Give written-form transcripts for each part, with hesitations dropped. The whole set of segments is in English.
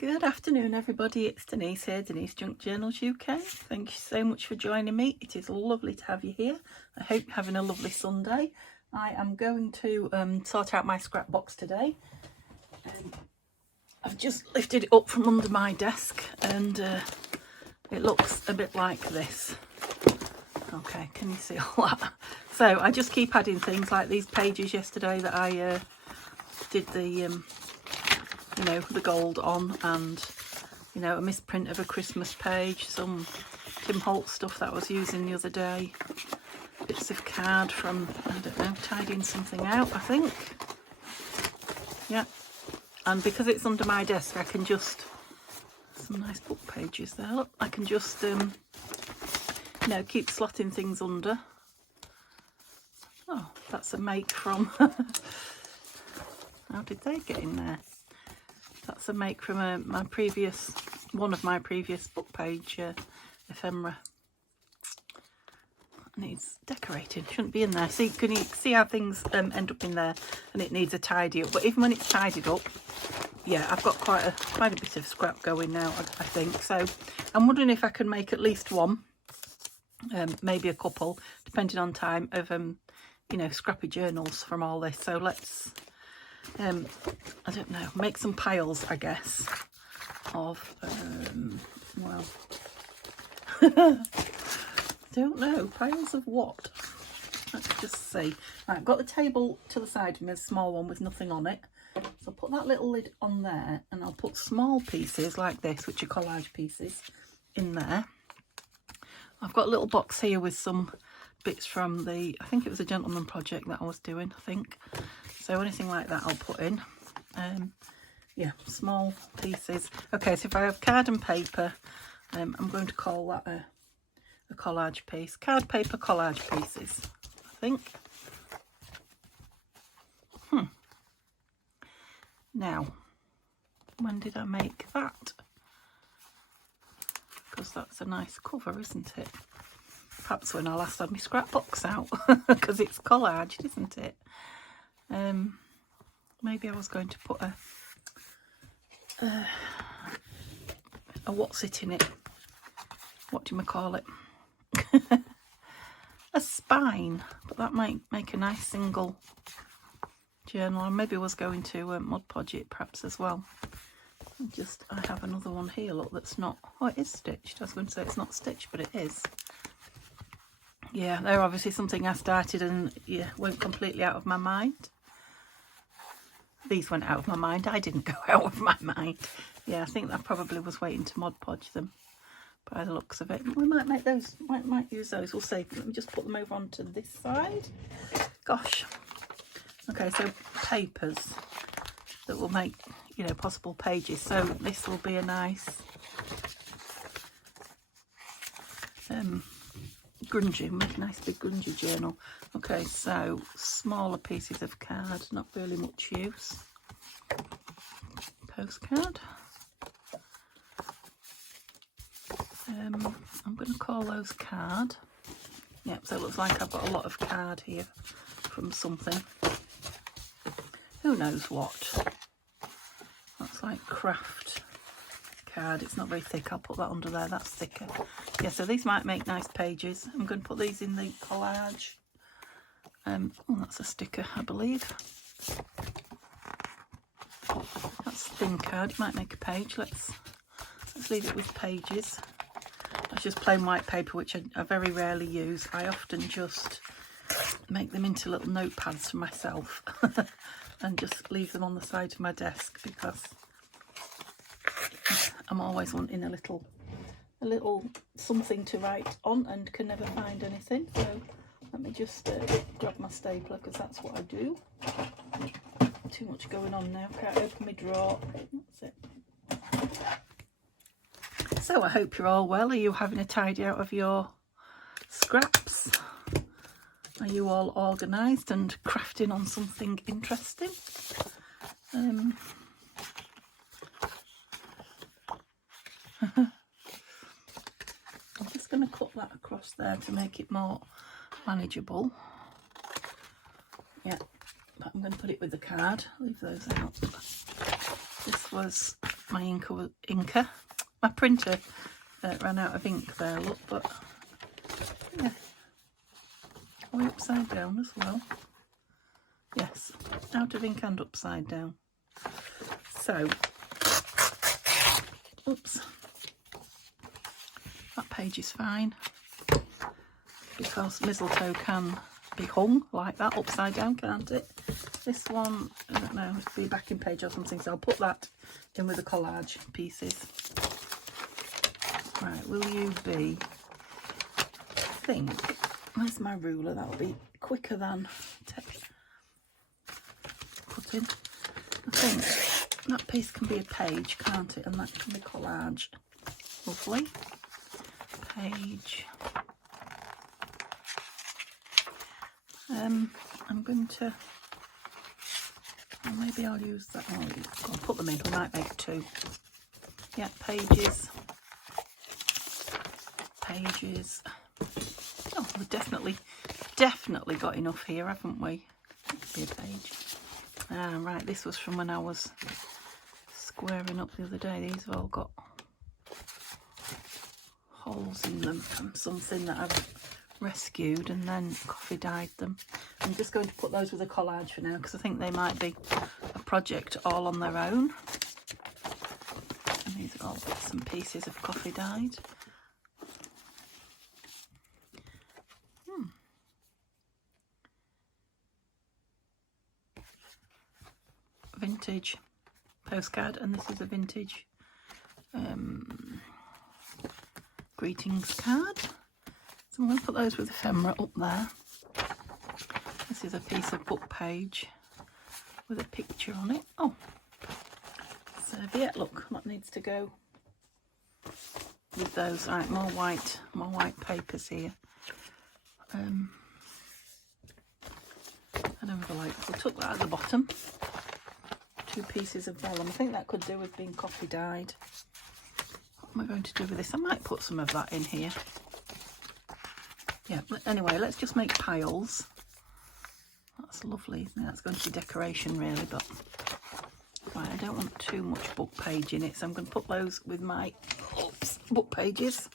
Good afternoon everybody, it's Denise here, Denise Junk Journals UK. Thank you so much for joining me. It is lovely to have you here. I hope you're having a lovely Sunday. I am going to sort out my scrap box today. I've just lifted it up from under my desk and it looks a bit like this. Okay, can you see all that? So I just keep adding things like these pages yesterday that I did the the gold on, and a misprint of a Christmas page, some Tim Holtz stuff that I was using the other day, bits of card from, I don't know, tidying something out, I think. Yeah, and because it's under my desk, I can just, some nice book pages there, look, I can just keep slotting things under. Oh, that's a make from how did they get in there? That's a make from one of my previous book page ephemera. Needs decorating, shouldn't be in there. See, can you see how things end up in there, and it needs a tidy up? But even when it's tidied up, yeah, I've got quite a bit of scrap going now, I think. So I'm wondering if I can make at least one, maybe a couple, depending on time, of scrappy journals from all this. So let's I don't know, make some piles, I guess, of well, don't know, piles of what? Let's just see. Right, I've got the table to the side of me, a small one with nothing on it, so I'll put that little lid on there, and I'll put small pieces like this, which are collage pieces, in there. I've got a little box here with some bits from I think it was a gentleman project that I was doing, I think. So anything like that I'll put in. Yeah, small pieces. Okay, so if I have card and paper, I'm going to call that a collage piece. Card, paper, collage pieces, I think. Now, when did I make that? Because that's a nice cover, isn't it? Perhaps when I last had my scrap box out, because it's collaged, isn't it? Maybe I was going to put a what's it in it? What do you call it? A spine, but that might make a nice single journal. Or maybe I was going to Mod Podge it perhaps as well. I have another one here, look, that's not, oh, it is stitched. I was going to say it's not stitched, but it is. Yeah, they're obviously something I started and yeah, went completely out of my mind. These went out of my mind. I didn't go out of my mind. Yeah, I think I probably was waiting to Mod Podge them by the looks of it. We might make those, might use those. We'll see. Let me just put them over onto this side. Gosh. Okay, so papers that will make, possible pages. So this will be a nice grungy, make a nice big grungy journal. Okay, so smaller pieces of card, not really much use. Postcard. I'm going to call those card. Yep, so it looks like I've got a lot of card here from something. Who knows what? That's like craft card. It's not very thick. I'll put that under there. That's thicker. Yeah, so these might make nice pages. I'm going to put these in the collage. Oh, that's a sticker, I believe. That's thin card. It might make a page. Let's leave it with pages. That's just plain white paper, which I very rarely use. I often just make them into little notepads for myself and just leave them on the side of my desk, because I'm always wanting a little something to write on and can never find anything. So let me just grab my stapler, because that's what I do. Too much going on now. Can't open my drawer. That's it. So I hope you're all well. Are you having a tidy out of your scraps? Are you all organised and crafting on something interesting? I'm just going to cut that across there to make it more manageable. Yeah, but I'm going to put it with the card. Leave those out. This was my my printer ran out of ink there, look, but yeah, way upside down as well. Yes, out of ink and upside down. So, oops, that page is fine because mistletoe can be hung like that upside down, can't it? This one, I don't know, it'll be a backing page or something, so I'll put that in with the collage pieces. Right, will you be, I think, where's my ruler? That'll be quicker than putting. I think that piece can be a page, can't it? And that can be collage. Lovely. Page. I'm going to, well, maybe I'll use that. Oh, I'll put them in. We might make two. Yeah, pages. Pages. Oh, we've definitely got enough here, haven't we? That could be a page. Ah, right. This was from when I was squaring up the other day. These have all got holes in them from something that I've rescued and then coffee dyed them. I'm just going to put those with a collage for now because I think they might be a project all on their own. And these are all bits and pieces of coffee dyed. Vintage postcard, and this is a vintage greetings card. So I'm going to put those with ephemera up there. This is a piece of book page with a picture on it. Oh, serviette, look, that needs to go with those. Right, more white papers here. An envelope. We'll tuck that at the bottom. 2 pieces of vellum. I think that could do with being coffee dyed. What am I going to do with this? I might put some of that in here. Yeah, anyway, let's just make piles. That's lovely. I think that's going to be decoration really, but right, I don't want too much book page in it, so I'm going to put those with my book pages.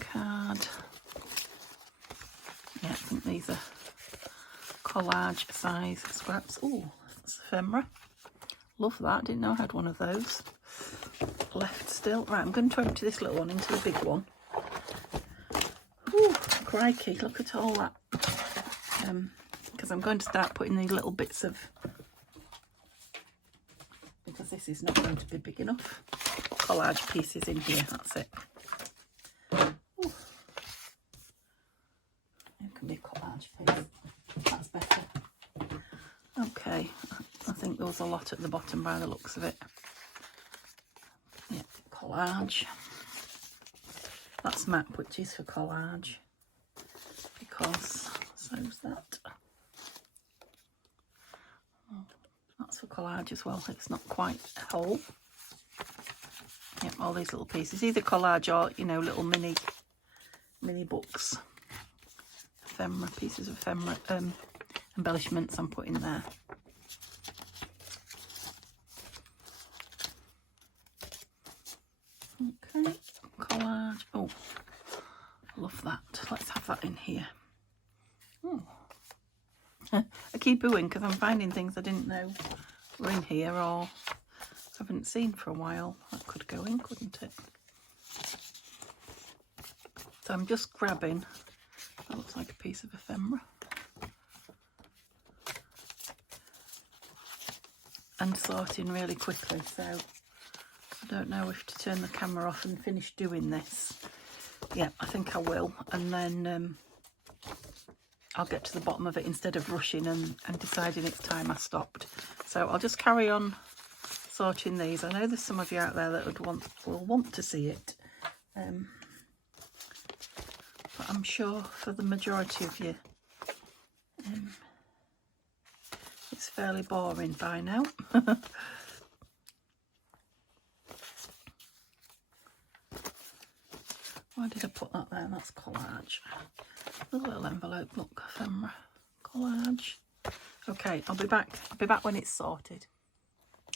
Card. Yeah, I think these are collage size scraps. Oh, that's ephemera. Love that. Didn't know I had one of those left still. Right, I'm going to empty this little one into the big one. Ooh, crikey, look at all that. Because I'm going to start putting these little bits of, because this is not going to be big enough, collage pieces in here. That's it. Ooh. It can be a collage piece. That's better. Okay, I think there was a lot at the bottom by the looks of it. Yeah, collage. That's map, which is for collage, because so's that. Oh, that's for collage as well. It's not quite a whole. Yep, all these little pieces, either collage or, you know, little mini books. Ephemera, pieces of ephemera, embellishments I'm putting there. Okay, collage. Oh, love that. Let's have that in here. Oh. I keep oohing because I'm finding things I didn't know were in here or haven't seen for a while. That could go in, couldn't it? So I'm just grabbing, that looks like a piece of ephemera, and sorting really quickly, so I don't know if to turn the camera off and finish doing this. Yeah, I think I will, and then I'll get to the bottom of it instead of rushing and deciding it's time I stopped. So I'll just carry on sorting these. I know there's some of you out there that will want to see it, but I'm sure for the majority of you it's fairly boring by now. Why did I put that there? That's collage. A little envelope, look, ephemera, collage. Okay, I'll be back when it's sorted.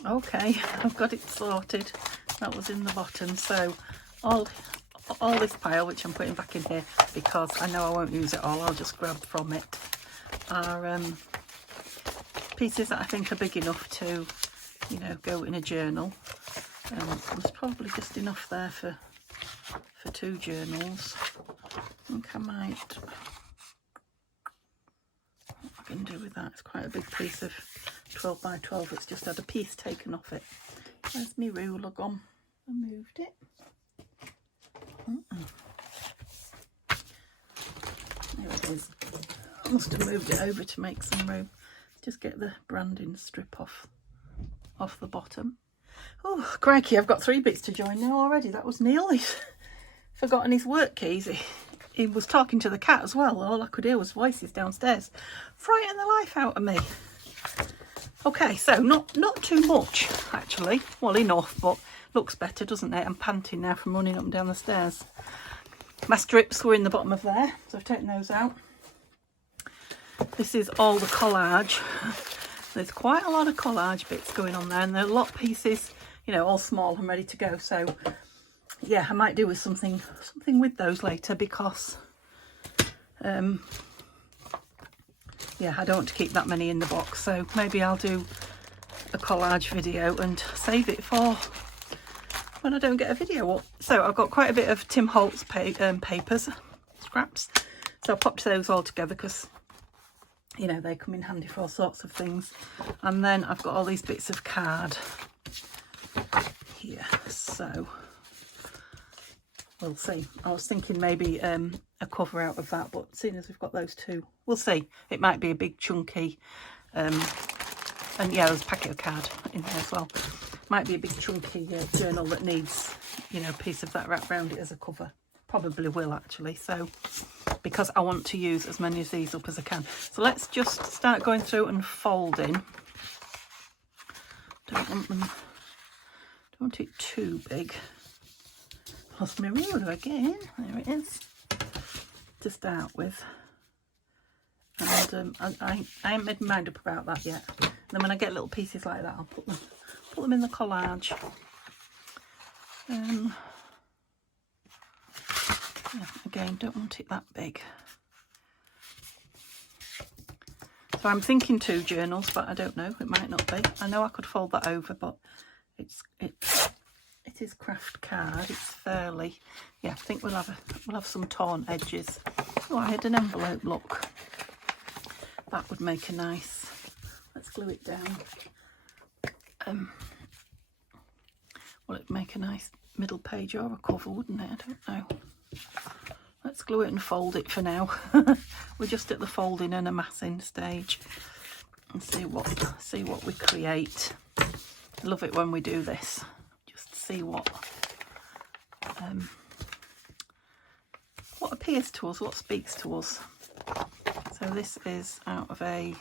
Okay, I've got it sorted. That was in the bottom. So all this pile, which I'm putting back in here because I know I won't use it all, I'll just grab from it, are pieces that I think are big enough to, you know, go in a journal. There's probably just enough there for 2 journals. I think I might, what I can do with that, it's quite a big piece of 12 by 12, it's just had a piece taken off it. Where's my ruler gone? I moved it. There it is. I must have moved it over to make some room. Just get the branding strip off the bottom. Oh, crikey, I've got 3 bits to join now already. That was Neil. He's forgotten his work keys. He was talking to the cat as well. All I could hear was voices downstairs. Frightened the life out of me. Okay, so not too much, actually. Well, enough, but looks better, doesn't it? I'm panting now from running up and down the stairs. My strips were in the bottom of there, so I've taken those out. This is all the collage. There's quite a lot of collage bits going on there, and there are a lot of pieces, you know, all small and ready to go. So yeah, I might do with something with those later, because yeah, I don't want to keep that many in the box. So maybe I'll do a collage video and save it for when I don't get a video up. So I've got quite a bit of Tim Holtz papers, scraps. So I popped those all together because, you know, they come in handy for all sorts of things. And then I've got all these bits of card here. So we'll see. I was thinking maybe a cover out of that, but seeing as we've got those 2, we'll see. It might be a big chunky, and yeah, there's a packet of card in there as well. Might be a big chunky journal that needs, you know, a piece of that wrapped around it as a cover. Probably will, actually. So because I want to use as many of these up as I can. So let's just start going through and folding. Don't want it too big. Lost my ruler again. There it is. To start with. And I haven't made my mind up about that yet. And then when I get little pieces like that, I'll put them in the collage. Yeah, again, don't want it that big. So I'm thinking 2 journals, but I don't know. It might not be. I know I could fold that over, but it is craft card. It's fairly, yeah. I think we'll have some torn edges. Oh, I had an envelope. Look, that would make a nice. Let's glue it down. Well, it'd make a nice middle page or a cover, wouldn't it? I don't know. Let's glue it and fold it for now. We're just at the folding and amassing stage, and see what we create. I love it when we do this. Just see what appears to us, what speaks to us. So this is out of a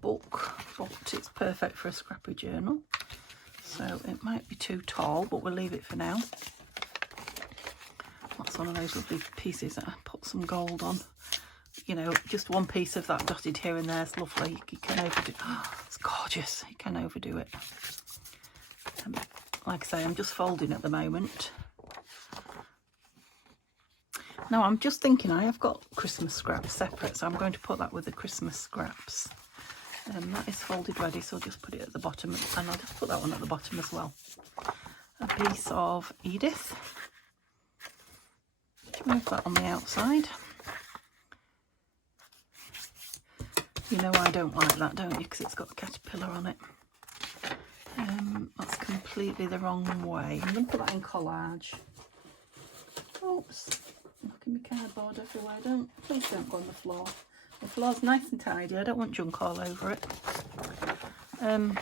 book, but it's perfect for a scrappy journal. So it might be too tall, but we'll leave it for now. That's one of those lovely pieces that I put some gold on. You know, just one piece of that dotted here and there is lovely. You can overdo it. Oh, it's gorgeous. You can overdo it. Like I say, I'm just folding at the moment. Now I'm just thinking I have got Christmas scraps separate, so I'm going to put that with the Christmas scraps. That is folded ready, so I'll just put it at the bottom, and I'll just put that one at the bottom as well. A piece of Edith. Move that on the outside. You know I don't like that, don't you? Because it's got a caterpillar on it. That's completely the wrong way. I'm going to put that in collage. Oops. Knocking my cardboard everywhere. Please don't go on the floor. The floor's nice and tidy. I don't want junk all over it. Not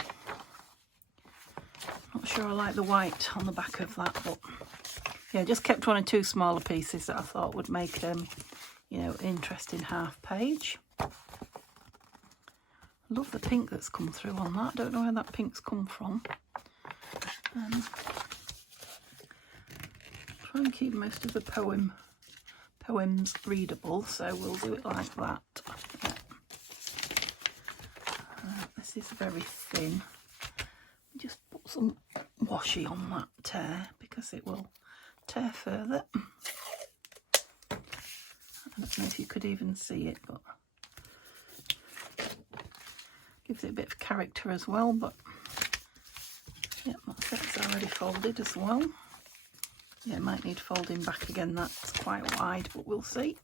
sure I like the white on the back of that, but yeah, just kept 1 or 2 smaller pieces that I thought would make you know, an interesting half page. I love the pink that's come through on that. Don't know where that pink's come from. Try and keep most of the poems readable, so we'll do it like that. Yeah. This is very thin. Just put some washi on that tear because it will tear further. I don't know if you could even see it, but gives it a bit of character as well. But yeah, that's it. It's already folded as well. Yeah, it might need folding back again. That's quite wide, but we'll see.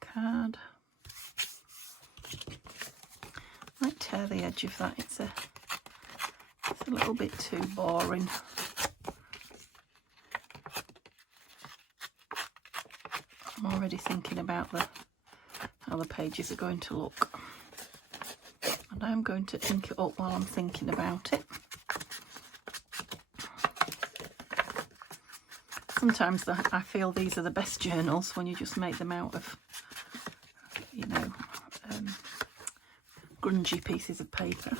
Card. Might tear the edge of that. It's a little bit too boring. I'm already thinking about how the pages are going to look, and I'm going to ink it up while I'm thinking about it. Sometimes I feel these are the best journals when you just make them out of, you know, grungy pieces of paper.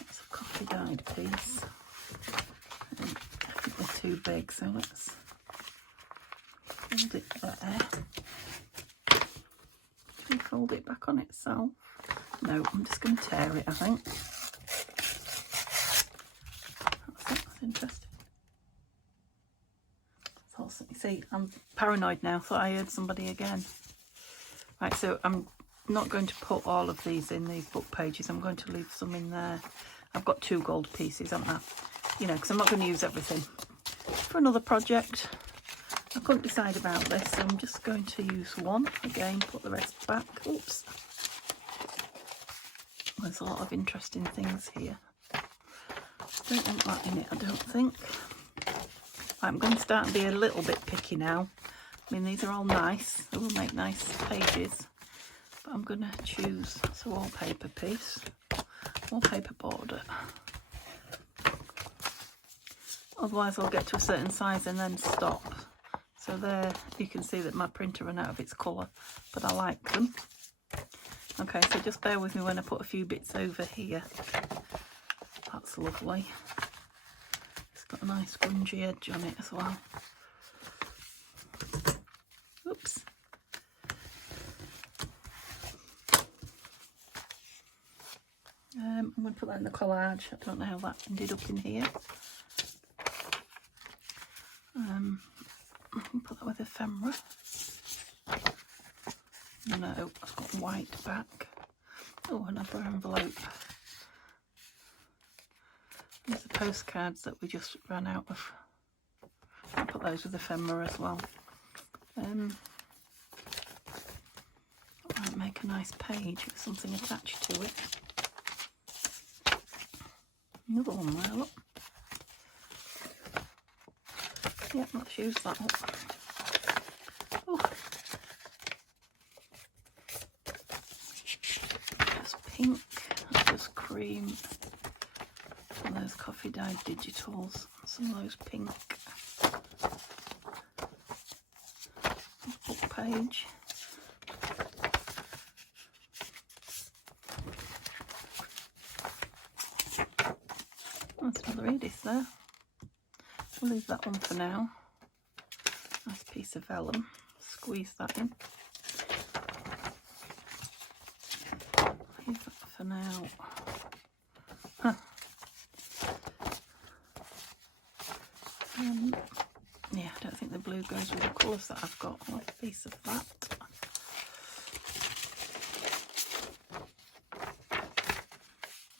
It's a coffee dyed piece. I think they're too big, so let's fold it there. Can you fold it back on itself? No, I'm just going to tear it, I think. That's interesting. You see, I'm paranoid now. Thought I heard somebody again. Right, so I'm not going to put all of these in these book pages. I'm going to leave some in there. I've got 2 gold pieces, haven't I? You know, because I'm not going to use everything for another project. I couldn't decide about this, so I'm just going to use one again. Put the rest back. Oops. There's a lot of interesting things here. Don't want that in it, I don't think. I'm going to start to be a little bit picky now. I mean, these are all nice. They will make nice pages. But I'm going to choose a wallpaper piece. Wallpaper border. Otherwise I'll get to a certain size and then stop. So there you can see that my printer ran out of its colour. But I like them. Okay, so just bear with me when I put a few bits over here. That's lovely. Got a nice grungy edge on it as well. Oops. I'm going to put that in the collage. I don't know how that ended up in here. I can put that with ephemera. No, it's got white back. Oh, another envelope. These are postcards that we just ran out of. I'll put those with ephemera as well. That might make a nice page with something attached to it. Another one there, look. Yep, let's use that up. Oh. Just pink, just cream. And those coffee dyed digitals, some of those pink. Book page. That's another Edith there. We'll leave that one for now. Nice piece of vellum. Squeeze that in. Leave that for now. Huh. Yeah, I don't think the blue goes with the colours that I've got. I'll have a piece of that.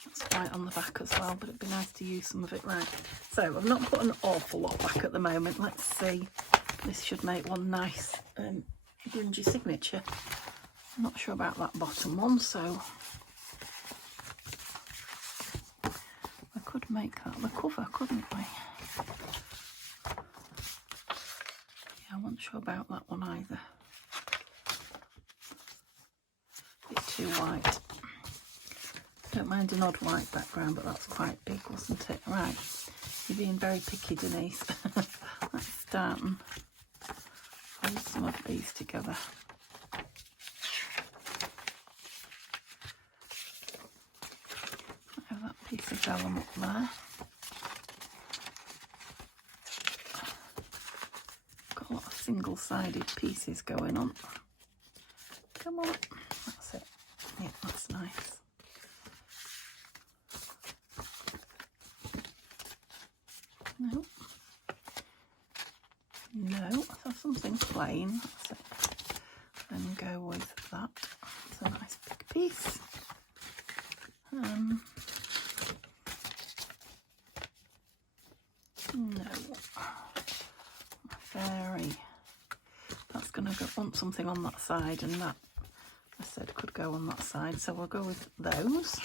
That's white on the back as well, but it'd be nice to use some of it. Right, so I've not put an awful lot back at the moment. Let's see. This should make one nice grungy signature. I'm not sure about that bottom one, so we could make that the cover, couldn't we? I wasn't sure about that one either. A bit too white. Don't mind an odd white background, but that's quite big, wasn't it? Right, you're being very picky, Denise. Let's start and hold some of these together. I have that piece of vellum up there. single-sided pieces going on. Come on, that's it. Yeah, that's nice. No, let's have something plain. That's it. And go with that. It's a nice big piece. No, fairy. That's going to want something on that side, and that, I said, could go on that side. So we'll go with those.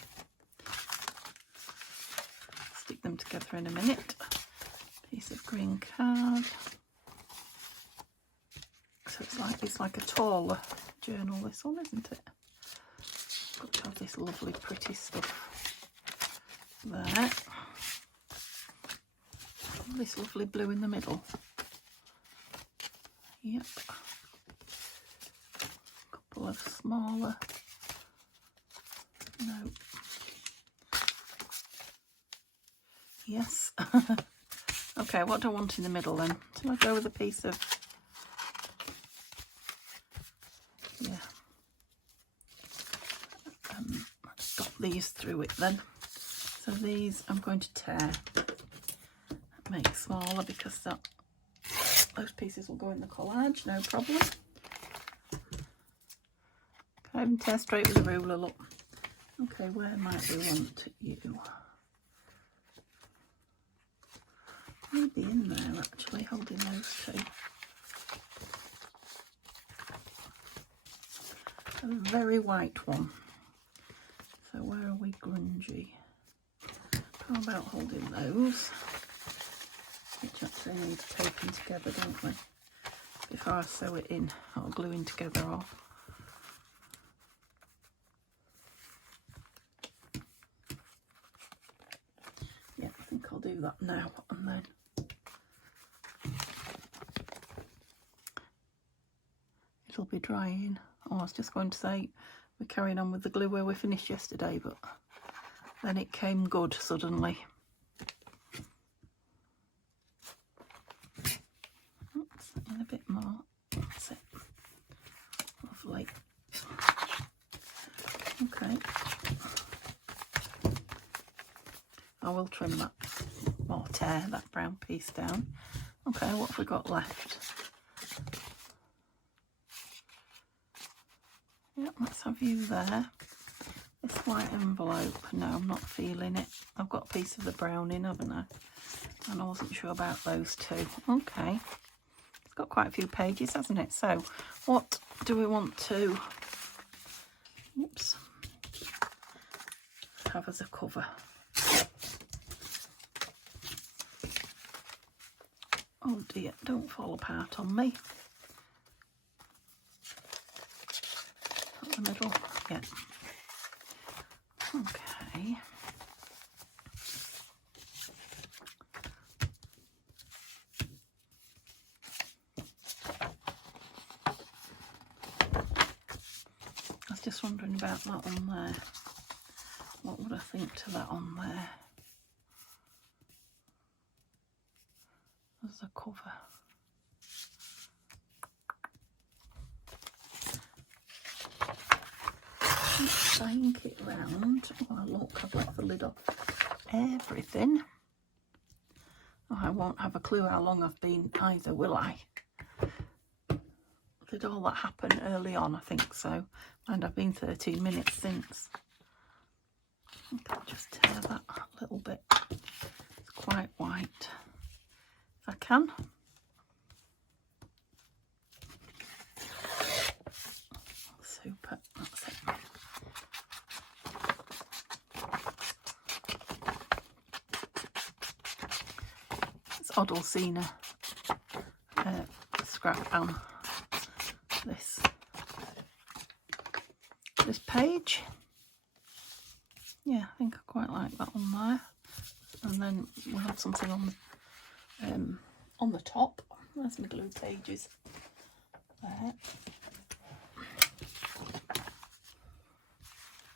Stick them together in a minute. Piece of green card. So it's like a taller journal, this one, isn't it? Got to have this lovely pretty stuff there. This lovely blue in the middle. Yep. A couple of smaller. No. Yes. Okay, what do I want in the middle then? So I go with a piece of, yeah. Got these through it then. So these I'm going to tear. Make smaller because those pieces will go in the collage, no problem. Can't even tear straight with a ruler, look. Okay, where might we want you? Maybe in there actually, holding those two. A very white one. So where are we, grungy? How about holding those? Which actually needs taping together, don't we? Before I sew it in or gluing together off. Yeah, I think I'll do that now, and then it'll be drying. Oh, I was just going to say we're carrying on with the glue where we finished yesterday, but then it came good suddenly. In a bit more. That's it. Lovely. Okay. I will trim that, or tear that brown piece down. Okay, what have we got left? Yep, let's have you there. This white envelope, no, I'm not feeling it. I've got a piece of the brown in, haven't I? And I wasn't sure about those two. Okay. It's got quite a few pages, hasn't it? So, what do we want to, oops, have as a cover? Oh dear, don't fall apart on me. At the middle, yeah. Okay. I was just wondering about that on there. What would I think to that on there as a cover? Shank it round. Oh look, I've left the lid off everything. Oh, I won't have a clue how long I've been either, will I? Did all that happen early on? I think so. And I've been 13 minutes since. I think I'll just tear that a little bit. It's quite white. If I can. Super. That's it. It's Odalcina scrap pan. This page. Yeah, I think I quite like that on there. And then we'll have something on the top. There's my glue pages there.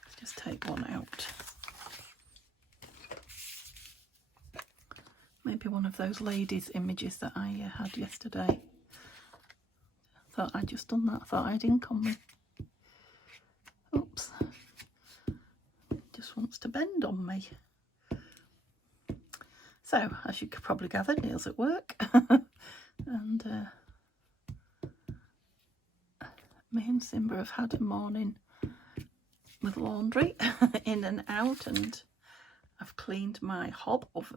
Let's just take one out. Maybe one of those ladies' images that I had yesterday. thought I'd just done that. I thought I had ink on me. Oops. Just wants to bend on me. So, as you could probably gather, Neil's at work. And me and Simba have had a morning with laundry in and out, and I've cleaned my hob of,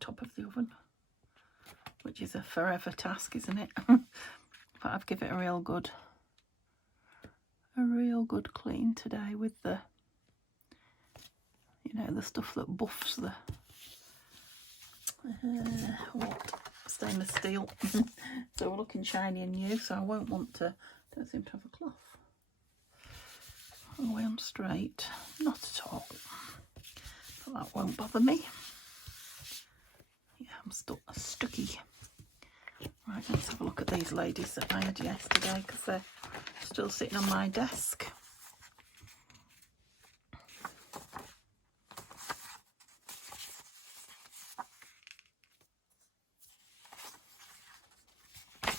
top of the oven, which is a forever task, isn't it? But I've given it a real good clean today with the, the stuff that buffs the stainless steel. So we're looking shiny and new, so I won't want to. Don't seem to have a cloth. All the way on straight, not at all. But that won't bother me. Yeah, I'm stucky. Right, let's have a look at these ladies that I had yesterday, because they're still sitting on my desk.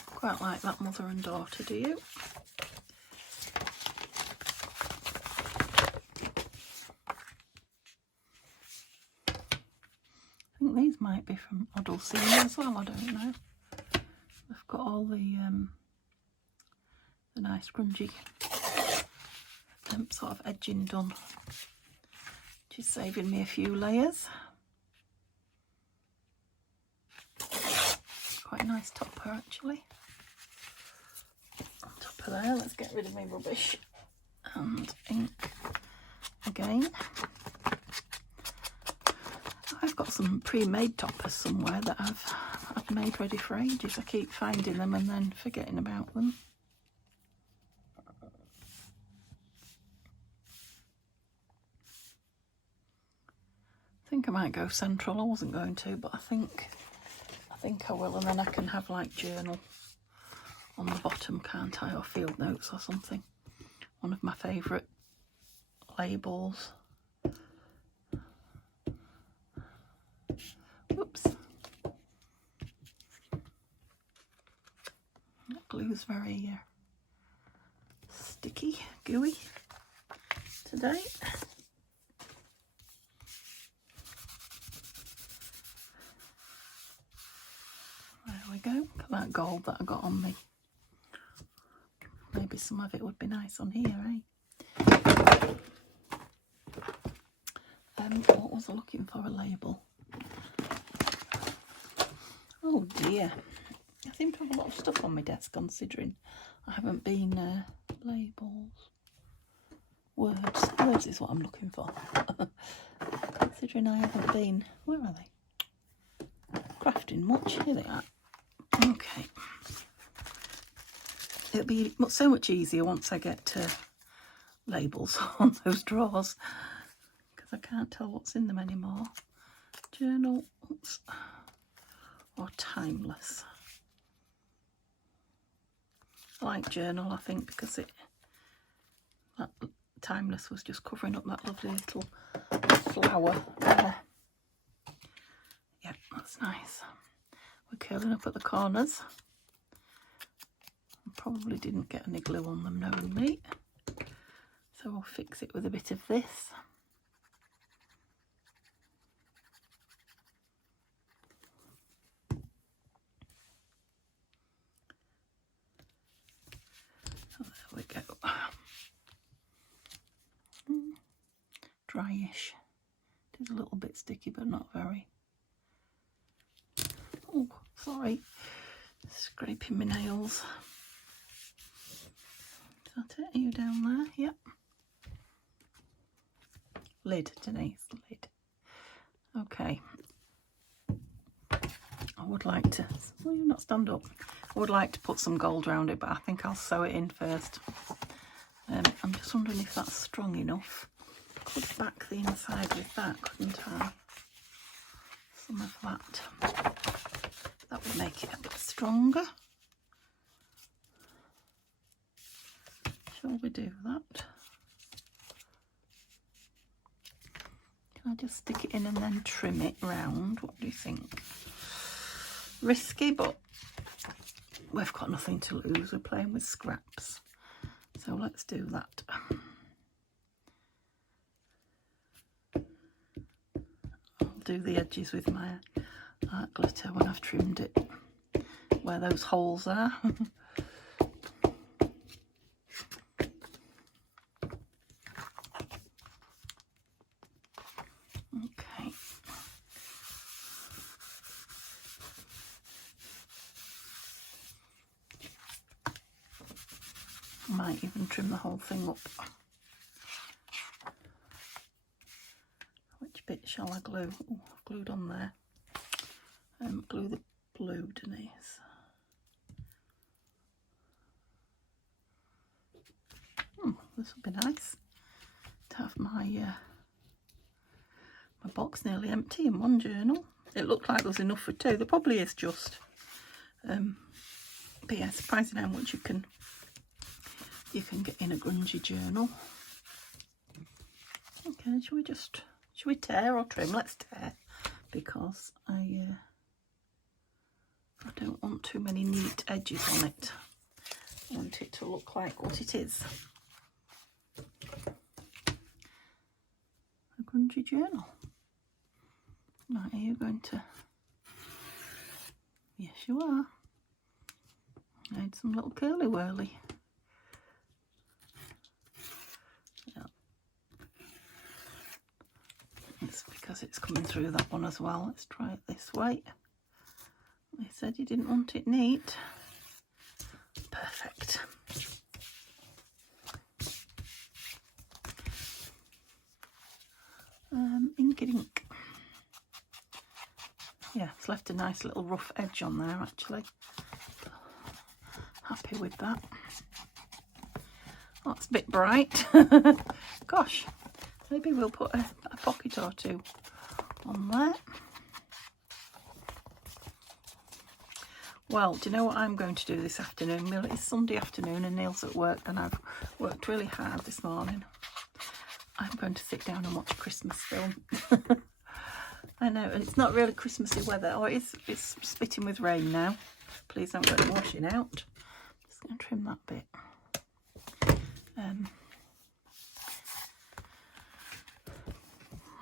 Quite like that mother and daughter, do you? I think these might be from Odelsina as well, I don't know. They've got all the nice grungy sort of edging done, which is saving me a few layers. Quite a nice topper actually. On top of there, let's get rid of my rubbish and ink again. I've got some pre-made toppers somewhere that I've made ready for ages. I keep finding them and then forgetting about them. I think I might go central. I wasn't going to, but I think I will, and then I can have like journal on the bottom, can't I, or field notes or something. One of my favourite labels. Whoops. That glue's very sticky, gooey today. There we go. Look at that gold that I got on me. Maybe some of it would be nice on here, eh? What was I looking for? A label. Oh dear. I seem to have a lot of stuff on my desk, considering I haven't been labels. Words is what I'm looking for. Considering I haven't been, where are they? Crafting much. Here they are. Okay. It'll be so much easier once I get labels on those drawers, because I can't tell what's in them anymore. Journal, oops, or timeless. I like journal, I think, because that timeless was just covering up that lovely little flower there. Yeah, that's nice. We're curling up at the corners. Probably didn't get any glue on them, knowing me. So I'll fix it with a bit of this. Oh, there we go. Dryish. It is a little bit sticky, but not very. Oh, sorry. Scraping my nails. Is that it? Are you down there? Yep. Lid, Denise, lid. Okay. I would like to, will you not stand up? I would like to put some gold around it, but I think I'll sew it in first. I'm just wondering if that's strong enough. I could back the inside with that, couldn't I? Some of that. That would make it a bit stronger. Shall we do that? Can I just stick it in and then trim it round? What do you think? Risky, but we've got nothing to lose. We're playing with scraps. So let's do that. I'll do the edges with my art glitter when I've trimmed it, where those holes are. Okay. I might even trim the whole thing up. Which bit shall I glue? Oh, I've glued on there. Glue the blue, Denise. This will be nice to have my my box nearly empty in one journal. It looked like there was enough for two. There probably is just. But yeah, surprising how much you can get in a grungy journal. Okay, should we tear or trim? Let's tear, because I don't want too many neat edges on it. I want it to look like what it is. A grungy journal. Right, are you going to... Yes, you are. Need some little curly whirly. Yeah. It's because it's coming through that one as well. Let's try it this way. He said you didn't want it neat. Perfect. Ink. Yeah, it's left a nice little rough edge on there actually. Happy with that. That's a bit bright. Gosh, maybe we'll put a pocket or two on there. Well, do you know what I'm going to do this afternoon? Well, it's Sunday afternoon and Neil's at work and I've worked really hard this morning. I'm going to sit down and watch a Christmas film. I know, and it's not really Christmassy weather. Oh, it's spitting with rain now. Please don't go washing out. Just going to trim that bit. I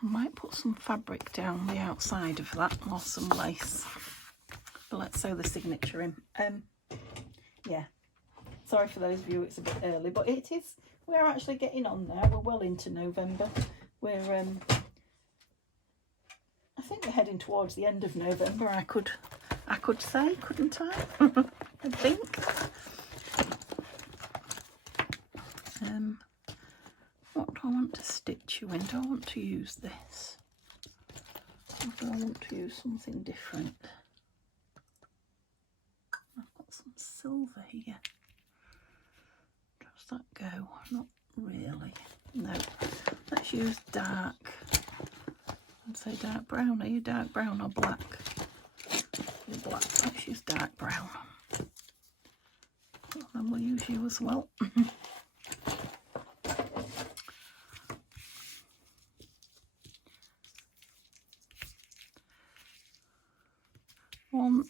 might put some fabric down the outside of that or some lace. But let's sew the signature in. Yeah. Sorry for those of you, it's a bit early, but it is. We're actually getting on now. We're well into November. We're I think we're heading towards the end of November. I could say, couldn't I? I think. What do I want to stitch you in? Do I want to use this? Or do I want to use something different? I've got some silver here. Does that go? Not really. No. Let's use dark. I'd say dark brown. Are you dark brown or black? You're black. Let's use dark brown. And then we'll use you as well. 1,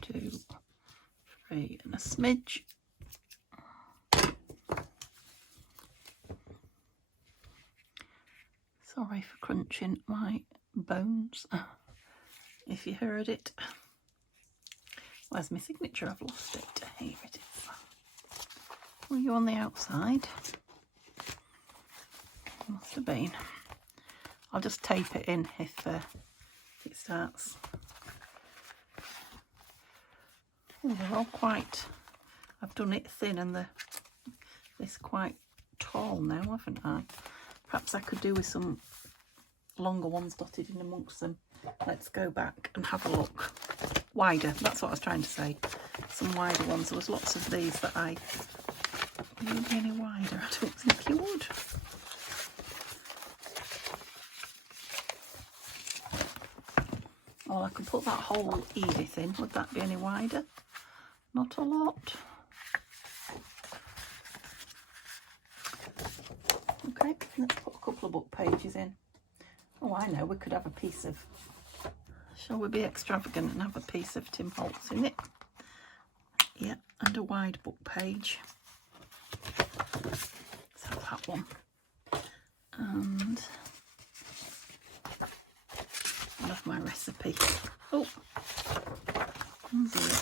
2, 3 and a smidge. Sorry for crunching my bones, if you heard it. Where's my signature? I've lost it. Here it is. Were you on the outside? Must have been. I'll just tape it in if it starts. Oh, they're all quite... I've done it thin and this quite tall now, haven't I? Perhaps I could do with some longer ones dotted in amongst them. Let's go back and have a look. Wider, that's what I was trying to say. Some wider ones. There was lots of these that I... Would you be any wider? I don't think you would. Well, I could put that whole Edith in. Would that be any wider? Not a lot. Okay, let's put a couple of book pages in. Oh, I know, we could have a piece of... Shall we be extravagant and have a piece of Tim Holtz in it? and a wide book page. So that one. And I love my recipe. Oh dear.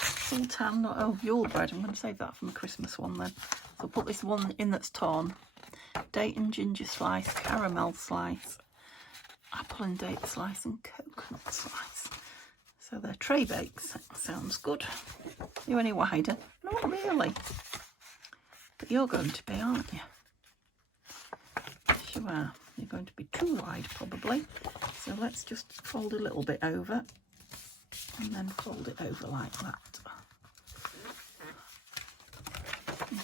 Sultan, oh, Yule bread. I'm going to save that from the Christmas one then. So I'll put this one in that's torn. Date and ginger slice, caramel slice, apple and date slice, and coconut slice. So they're tray bakes. Sounds good. Are you any wider? Not really. But you're going to be, aren't you? Yes, you are. You're going to be too wide, probably. So let's just fold a little bit over and then fold it over like that.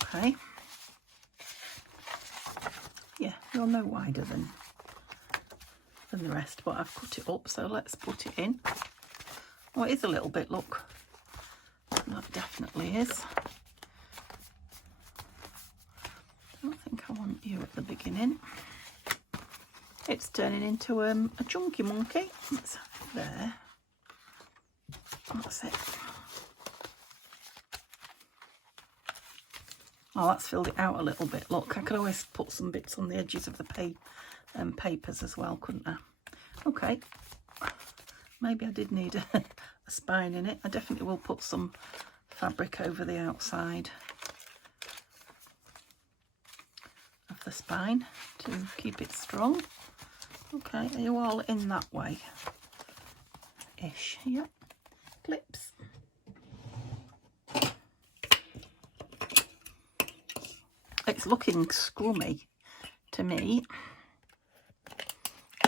Okay. Yeah, you're no wider than the rest, but I've cut it up, so let's put it in. Oh, it is a little bit, look. That definitely is. I don't think I want you at the beginning. It's turning into a chunky monkey. Let's have it there. That's it. Oh, that's filled it out a little bit. Look, I could always put some bits on the edges of the papers as well, couldn't I? Okay. Maybe I did need a spine in it. I definitely will put some fabric over the outside of the spine to keep it strong. Okay, are you all in that way? Ish, yeah. Clips. It's looking scrummy to me.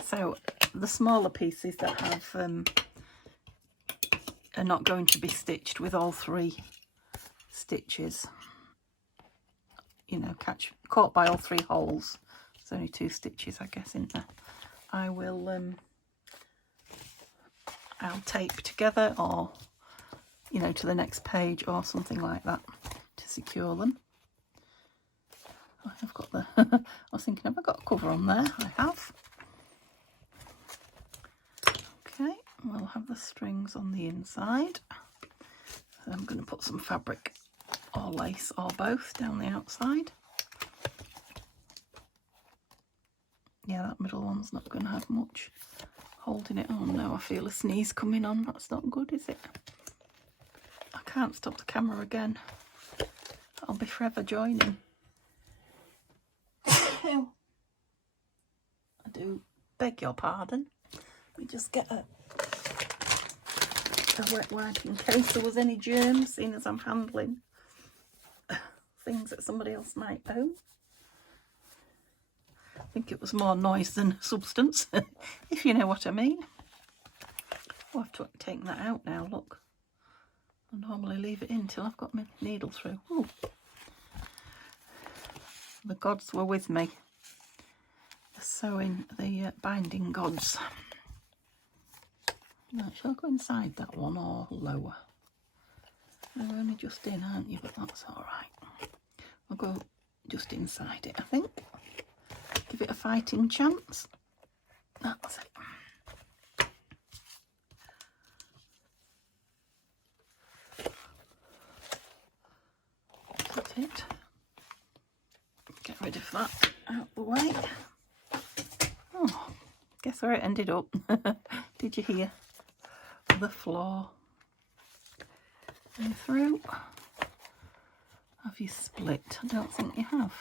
So the smaller pieces that have are not going to be stitched with all 3 stitches. You know, caught by all 3 holes. There's only 2 stitches, I guess, isn't there? I will I'll tape together, or you know, to the next page or something like that to secure them. I've got the I was thinking, have I got a cover on there? I have. Okay, we'll have the strings on the inside. So I'm going to put some fabric or lace or both down the outside. Yeah, that middle one's not going to have much holding it. Oh no, I feel a sneeze coming on. That's not good, is it? I can't stop the camera again. I'll be forever joining. I do beg your pardon. Let me just get a wet wipe in case there was any germs, seeing as I'm handling things that somebody else might own. I think it was more noise than substance, if you know what I mean. I'll have to take that out now, look. I normally leave it in till I've got my needle through. Ooh. The gods were with me. The sewing, the binding gods. Now, shall I go inside that one or lower? You're only just in, aren't you? But that's all right. I'll go just inside it, I think. Give it a fighting chance. That's it. That's it. Get rid of that out the way. Oh, guess where it ended up. Did you hear? The floor. And through. Have you split? I don't think you have.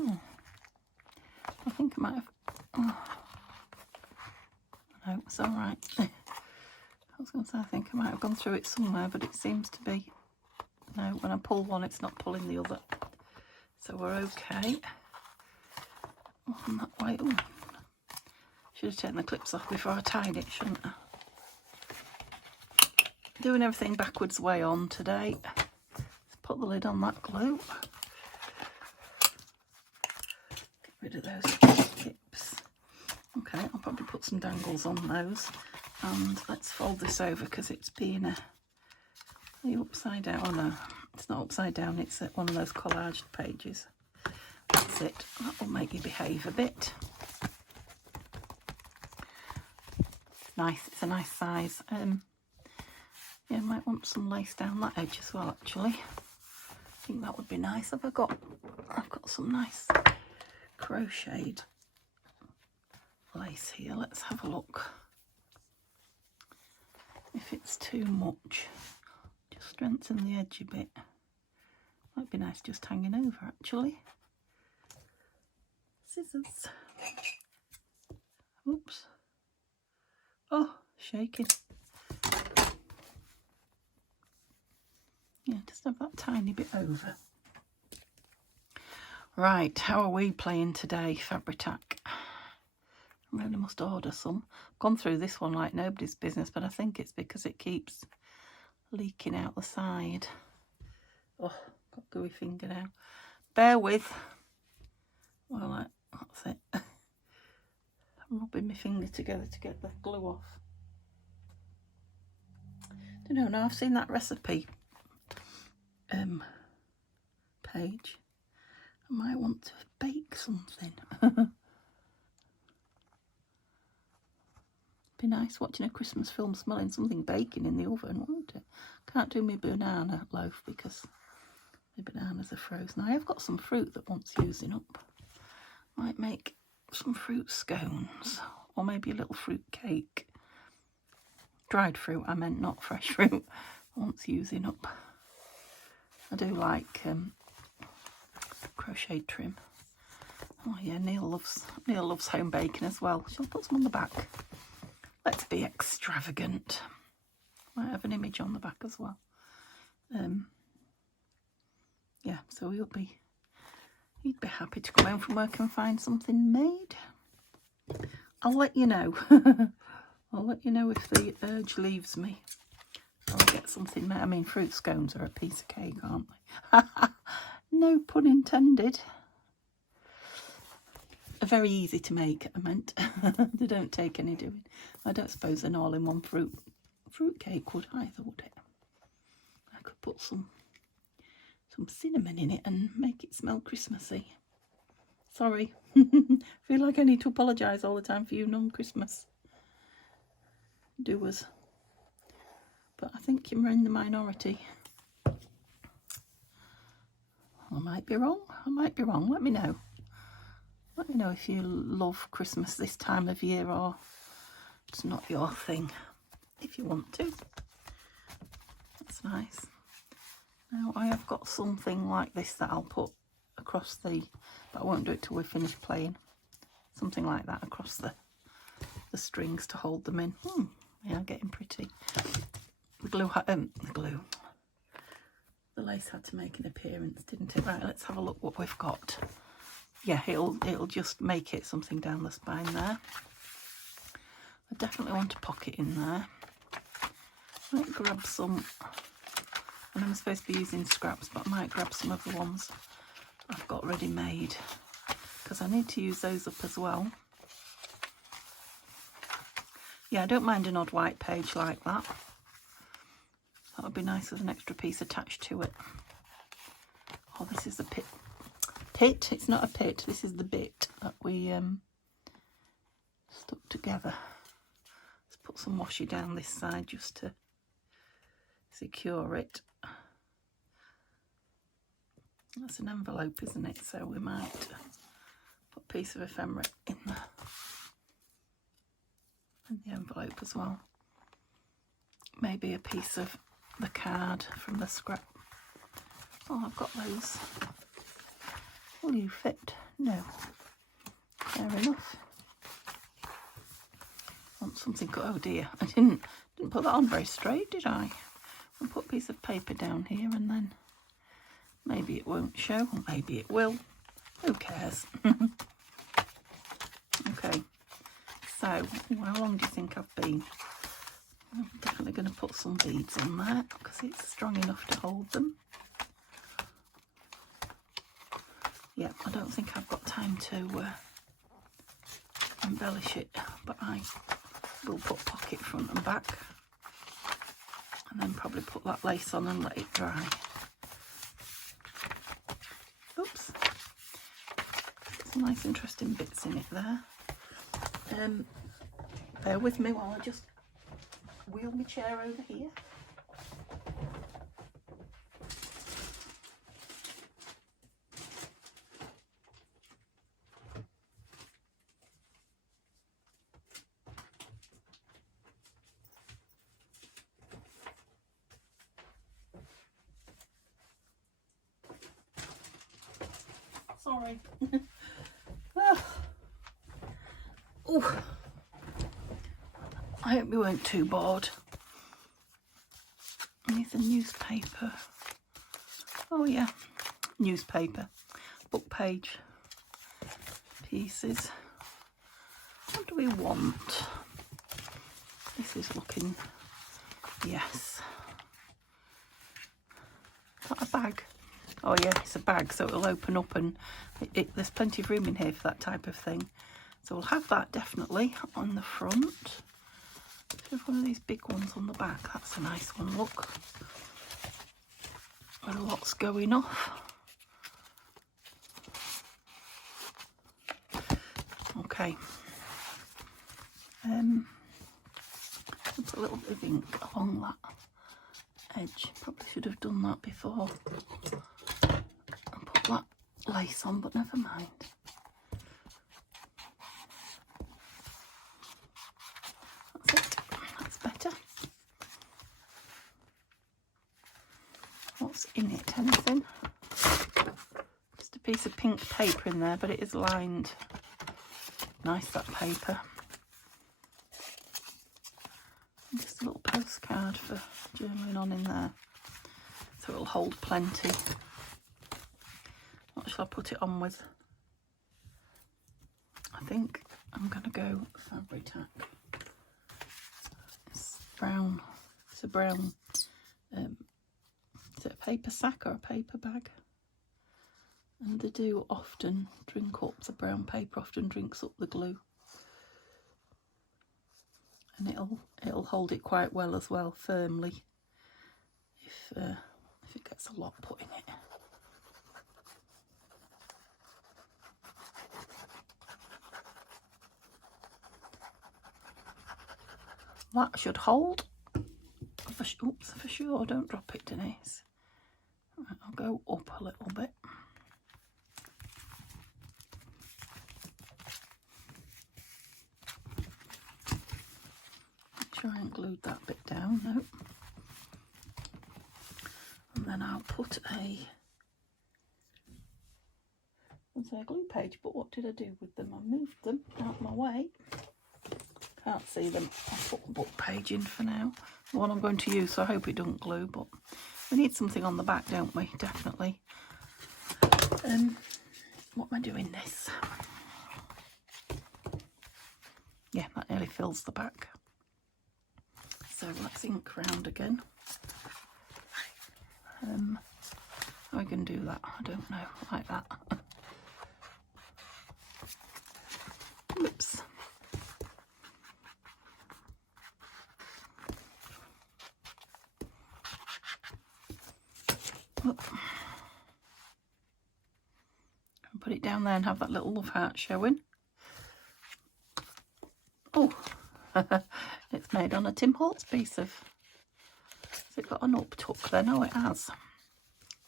Oh. I think I might have. Oh. No, it's all right. I was going to say, I think I might have gone through it somewhere, but it seems to be. No, when I pull one, it's not pulling the other. So we're okay. Oh, and that way. Ooh. Should have taken the clips off before I tied it, shouldn't I? Doing everything backwards way on today. Let's put the lid on that glue. Get rid of those tips. Okay, I'll probably put some dangles on those. And let's fold this over because it's being a... Are you upside down? Oh no, it's not upside down. It's one of those collaged pages. That's it. That will make you behave a bit. Nice. It's a nice size. Yeah, I might want some lace down that edge as well, actually. I think that would be nice. I've got some nice crocheted lace here. Let's have a look. If it's too much, just strengthen the edge a bit. Might be nice just hanging over, actually. Scissors. Oops. Oh, shaking. Yeah, just have that tiny bit over. Right, how are we playing today, Fabri-Tac? I really must order some. I've gone through this one like nobody's business, but I think it's because it keeps leaking out the side. Oh, got gooey finger now. Bear with. Well, that's it. I'm rubbing my finger together to get the glue off. Don't know, now I've seen that recipe page. I might want to bake something. Be nice watching a Christmas film smelling something baking in the oven, won't it? Can't do my banana loaf because the bananas are frozen. I have got some fruit that wants using up. Might make some fruit scones or maybe a little fruit cake. Dried fruit, I meant, not fresh fruit. Wants using up. I do like crochet trim. Oh yeah, Neil loves home baking as well. Shall I put some on the back? Let's be extravagant. Might have an image on the back as well. Yeah, so he'd be happy to come home from work and find something made. I'll let you know. I'll let you know if the urge leaves me. I'll get something made. I mean, fruit scones are a piece of cake, aren't they? No pun intended. Very easy to make, I meant. They don't take any doing. I don't suppose an all-in-one fruit cake would either, would it? I could put some cinnamon in it and make it smell Christmassy. Sorry. Feel like I need to apologise all the time for you non-Christmas doers. But I think you're in the minority. I might be wrong. Let me know. Let me know if you love Christmas this time of year or it's not your thing. If you want to. That's nice. Now I have got something like this that I'll put across but I won't do it till we're finished playing. Something like that across the strings to hold them in. Yeah, getting pretty. The lace had to make an appearance, didn't it? Right, let's have a look what we've got. Yeah, it'll just make it something down the spine there. I definitely want a pocket in there. Might grab some, and I'm supposed to be using scraps, but I might grab some of the ones I've got ready made because I need to use those up as well. Yeah, I don't mind an odd white page like that. That would be nice with an extra piece attached to it. Oh, this is a pit. It's not a pit, this is the bit that we stuck together. Let's put some washi down this side just to secure it. That's an envelope, isn't it? So we might put a piece of ephemera in the envelope as well. Maybe a piece of the card from the scrap. Oh, I've got those. Will you fit? No. Fair enough. Want something? Oh dear, I didn't put that on very straight, did I? I'll put a piece of paper down here and then maybe it won't show, or maybe it will. Who cares? Okay. So, how long do you think I've been? I'm definitely going to put some beads on there because it's strong enough to hold them. Yeah, I don't think I've got time to embellish it, but I will put pocket front and back and then probably put that lace on and let it dry. Oops, some nice interesting bits in it there. Bear with me while I just wheel my chair over here. sorry. Oh, I hope you weren't too bored. Here's a newspaper. Oh yeah, newspaper, book page pieces. What do we want? This is looking, yes. Is that a bag? Oh yeah, it's a bag, so it'll open up, and there's plenty of room in here for that type of thing. So we'll have that definitely on the front. There's one of these big ones on the back. That's a nice one, look. Got a lot's going off. Okay. Put a little bit of ink along that edge. Probably should have done that before and put that lace on, but never mind. That's it. That's better. What's in it? Anything? Just a piece of pink paper in there, but it is lined. Nice, that paper. And just a little postcard for journaling on in there, so it'll hold plenty. What shall I put it on with? I think I'm going to go fabric tack. It's brown. It's a brown. Is it a paper sack or a paper bag? And they do often drink up, the brown paper often drinks up the glue. And it'll hold it quite well as well, firmly, if it gets a lot put in it. That should hold. Oops, for sure, don't drop it, Denise. Right, I'll go up a little bit. Make sure I ain't glued that bit down, no. And then I'll put a glue page, but what did I do with them? I moved them out of my way. Can't see them. I'll put the book page in for now. The one I'm going to use, so I hope it doesn't glue, but we need something on the back, don't we? Definitely. What am I doing this? Yeah, that nearly fills the back. So let's ink round again. How are we going to do that? I don't know. Like that. Oops. Put it down there and have that little love heart showing. Oh, it's made on a Tim Holtz piece of... Has it got an up tuck then? Oh, it has.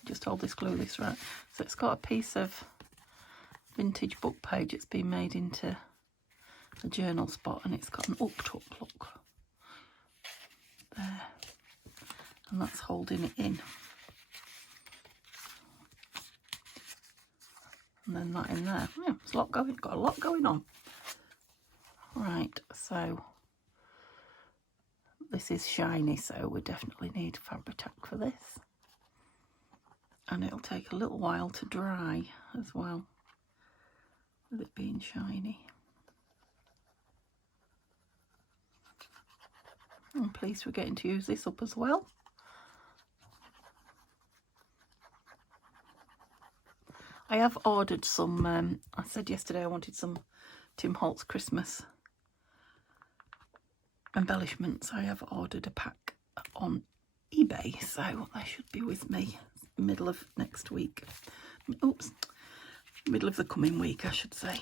Just hold this, glue this right. So it's got a piece of vintage book page. It's been made into a journal spot, and it's got an up tuck, look. There. And that's holding it in. And then that in there. Yeah, there's got a lot going on. Right, so this is shiny, so we definitely need fabric tack for this. And it'll take a little while to dry as well, with it being shiny. I'm pleased we're getting to use this up as well. I have ordered some, I said yesterday I wanted some Tim Holtz Christmas embellishments. I have ordered a pack on eBay, so they should be with me middle of next week. Oops, middle of the coming week, I should say.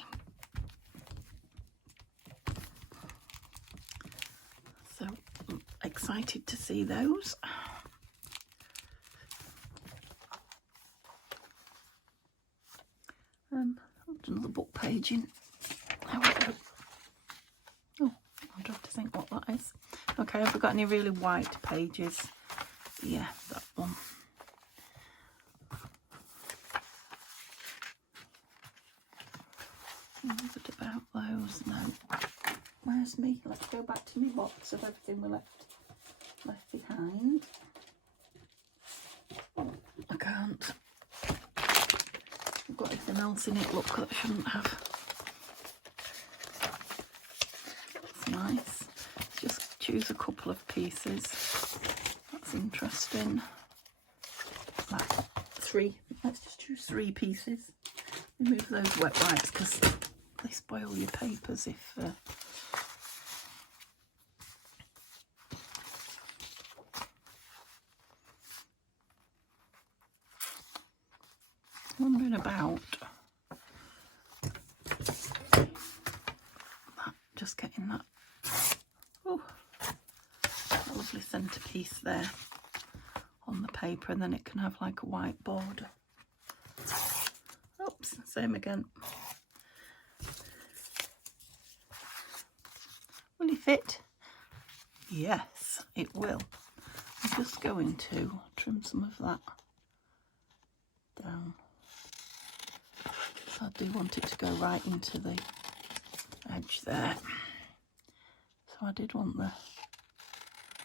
So I'm excited to see those. Another book page in. There we go. Oh, I'll have to think what that is. Okay, have we got any really white pages? Yeah, that one. bothered about those, no. Where's me? Let's go back to my box of everything we left behind. I can't. I've got everything else in it, look, that I shouldn't have. That's nice. Just choose a couple of pieces. That's interesting. Like 3. Let's just choose 3 pieces. Remove those wet wipes because they spoil your papers if... wondering about that, just getting that, oh, a lovely centerpiece there on the paper, and then it can have like a white border. Oops, same again. Will it fit? Yes, it will. I'm just going to trim some of that down. I do want it to go right into the edge there. So I did want the...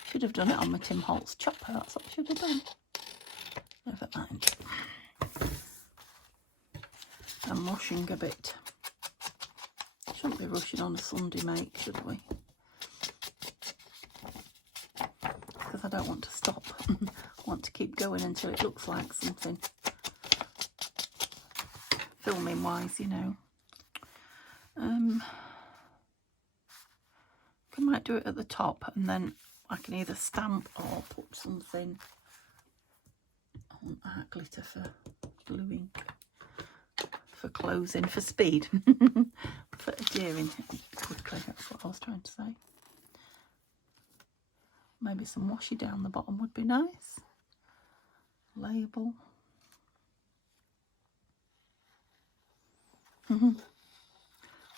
should have done it on my Tim Holtz chopper, that's what I should have done. Never mind. I'm rushing a bit. Shouldn't be rushing on a Sunday make, should we? Because I don't want to stop. I want to keep going until it looks like something. Filming wise, you know. I might do it at the top, and then I can either stamp or put something on art glitter for gluing, for closing, for speed, for adhering quickly. That's what I was trying to say. Maybe some washi down the bottom would be nice. Label.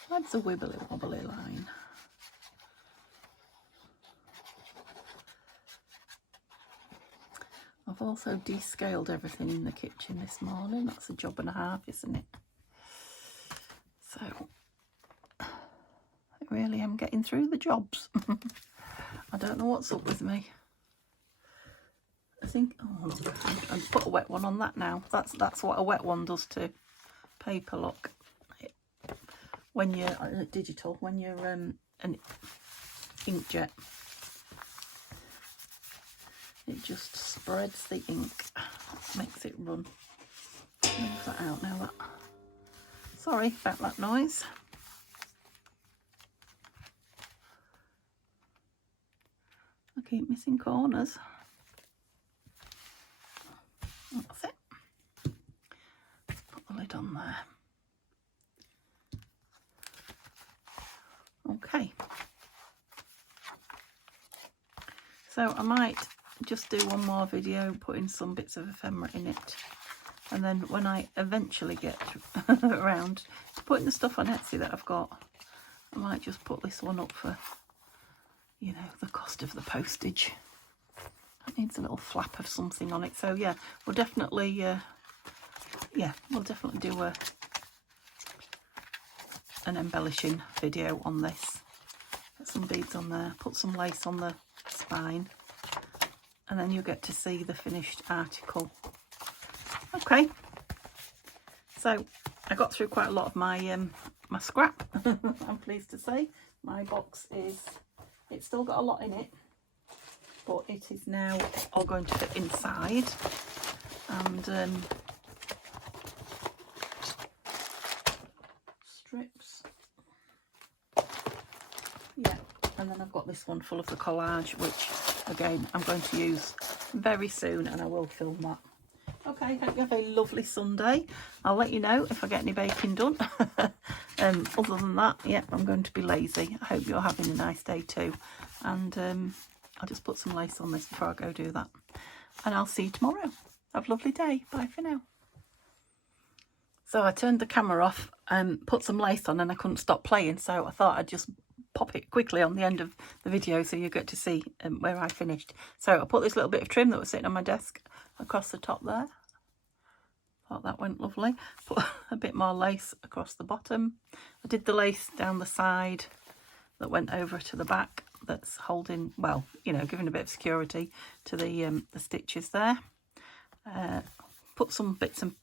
That's a wibbly wobbly line. I've also descaled everything in the kitchen this morning. That's a job and a half, isn't it? So I really am getting through the jobs. I don't know what's up with me. I think, oh, I've put a wet one on that now. That's what a wet one does to paper, look. When you're digital, when you're an inkjet, it just spreads the ink, makes it run. Move that out now. That, sorry about that noise. I keep missing corners. That's it. Let's put the lid on there. Okay, so I might just do one more video putting some bits of ephemera in it, and then when I eventually get around to putting the stuff on Etsy that I've got, I might just put this one up for, you know, the cost of the postage. It needs a little flap of something on it, so yeah, we'll definitely do an embellishing video on this. Put some beads on there, put some lace on the spine, and then you'll get to see the finished article. Okay, so I got through quite a lot of my my scrap. I'm pleased to say my box it's still got a lot in it, but it is now all going to fit inside, and strips, yeah, and then I've got this one full of the collage, which again I'm going to use very soon, and I will film that. Okay, hope you have a lovely Sunday. I'll let you know if I get any baking done. Other than that, yeah, I'm going to be lazy. I hope you're having a nice day too, and I'll just put some lace on this before I go do that, and I'll see you tomorrow. Have a lovely day. Bye for now. So I turned the camera off and put some lace on, and I couldn't stop playing, so I thought I'd just pop it quickly on the end of the video so you get to see where I finished. So I put this little bit of trim that was sitting on my desk across the top there. Thought that went lovely. Put a bit more lace across the bottom. I did the lace down the side that went over to the back, that's holding, well, you know, giving a bit of security to the stitches there. Put some bits of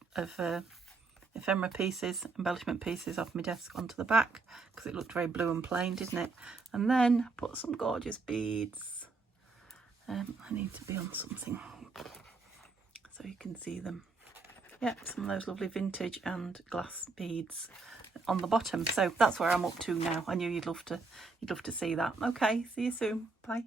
ephemera pieces, embellishment pieces off my desk onto the back because it looked very blue and plain, didn't it? And then put some gorgeous beads. I need to be on something so you can see them. Yeah, some of those lovely vintage and glass beads on the bottom. So that's where I'm up to now. I knew you'd love to see that. Okay, see you soon. Bye.